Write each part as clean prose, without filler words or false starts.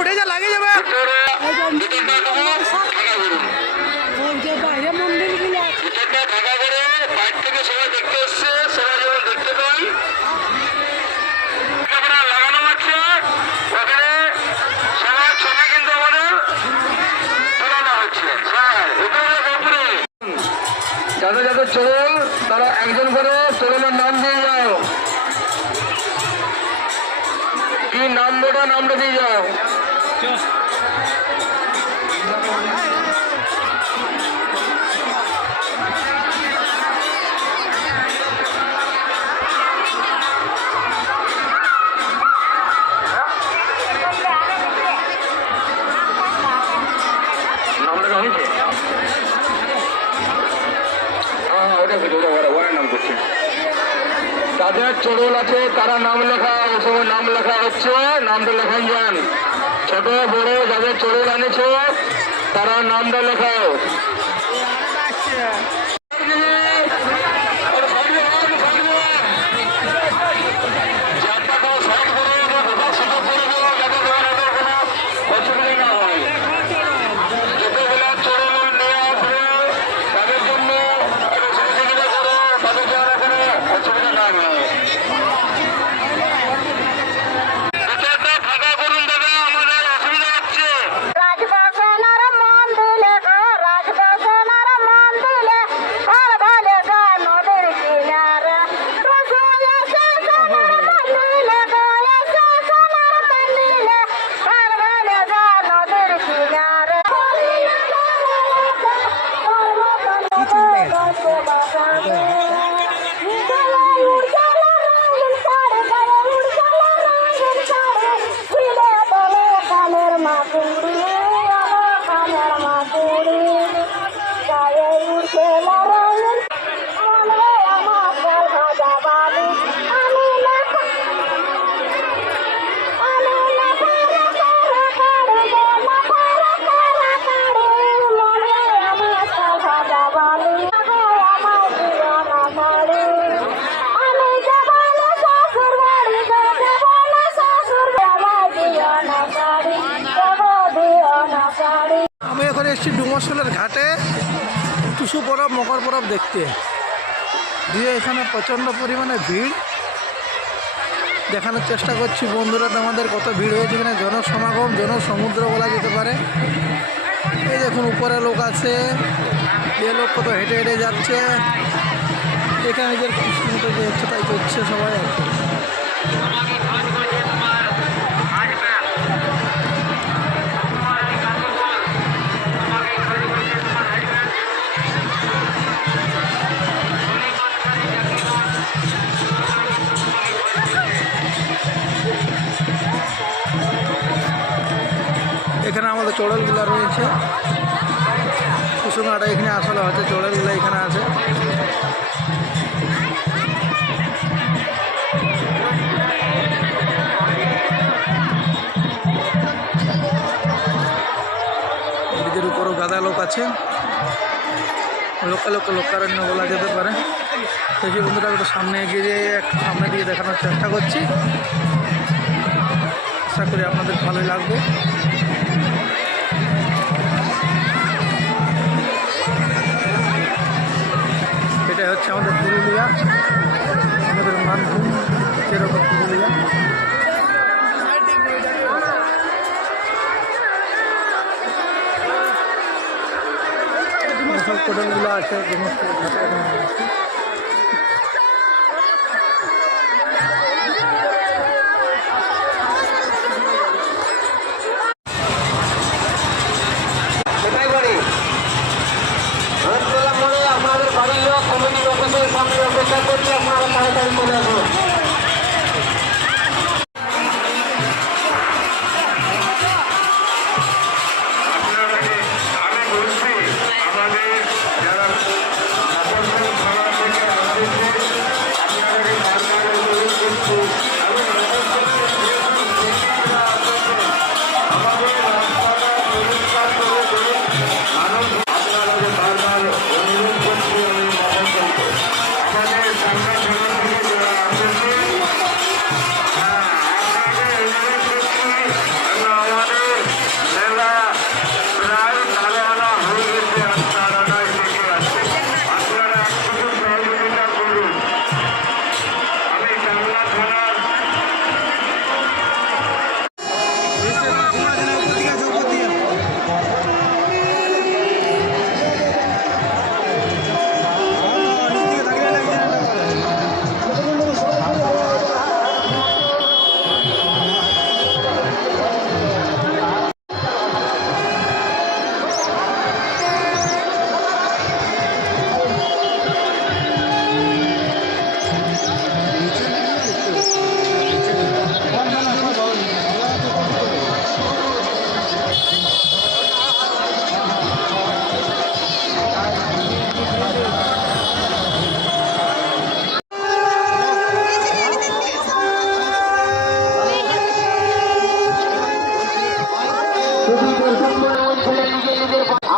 উঠে যা লাগে যাবে বাইরে মন্দির গুলো ঢাকা করে বাইর থেকে সবাই দেখতে এসছে, সবাই যেমন দেখতে পাই লাগানো হচ্ছে ওখানে সবার ছবি কিন্তু আমাদের তোলানো হচ্ছে। যাদের যাদের চোরল তারা একজন করে চোরলের নাম দিয়ে যাও, কি নাম বোটা নামটা দিয়ে যাও। যাদের চোরল আছে তারা নাম লেখা, ও সময় নাম লেখা হচ্ছে, নামটা লেখান যান। ছোট বড় যাদের চোরল আনেছ তারা নামটা লেখাও। আমি এখন এসেছি ডুমরশোলের ঘাটে টুসু পরব, মকর পরব দেখতে। দিয়ে এখানে প্রচণ্ড পরিমাণে ভিড়, দেখানোর চেষ্টা করছি বন্ধুরা আমাদের কত ভিড় হয়েছে। এখানে জনসমাগম, জনসমুদ্র বলা যেতে পারে। এই দেখুন উপরে লোক আছে, এ লোক কত হেঁটে হেঁটে যাচ্ছে, এখানে নিজের খুশি মতো যে হচ্ছে তাই করছে সবাই আর কি। এখানে আমাদের চড়লগুলো রয়েছে, কুসুমাটা এখানে আসলে হচ্ছে, চড়লগুলো এখানে আছে। ব্রিজের উপরও গাদা লোক আছে, লোকারণ্য বলা যেতে পারে। দেখি বন্ধুরা একটু সামনে এগিয়ে সামনে দিয়ে দেখানোর চেষ্টা করছি, আশা করি আপনাদের ভালোই লাগবে। এটা হচ্ছে আমাদের পুরুলিয়া, আমাদের মানভূম যেরকম পুরুলিয়া। সব কোডলগুলো আছে আপনাদের বাড়ির লোক কমিটি অফিসের সামনে অপেক্ষা করছে, আপনারা তাড়াতাড়ি চলে আসুন।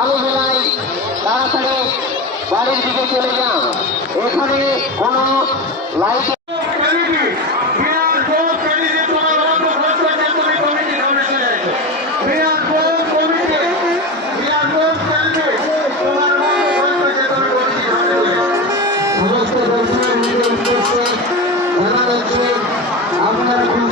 আলোচনায় তাড়াতাড়ি বাড়ির দিকে চলে যান। এখানে কোনো লাইট আপনারা খুব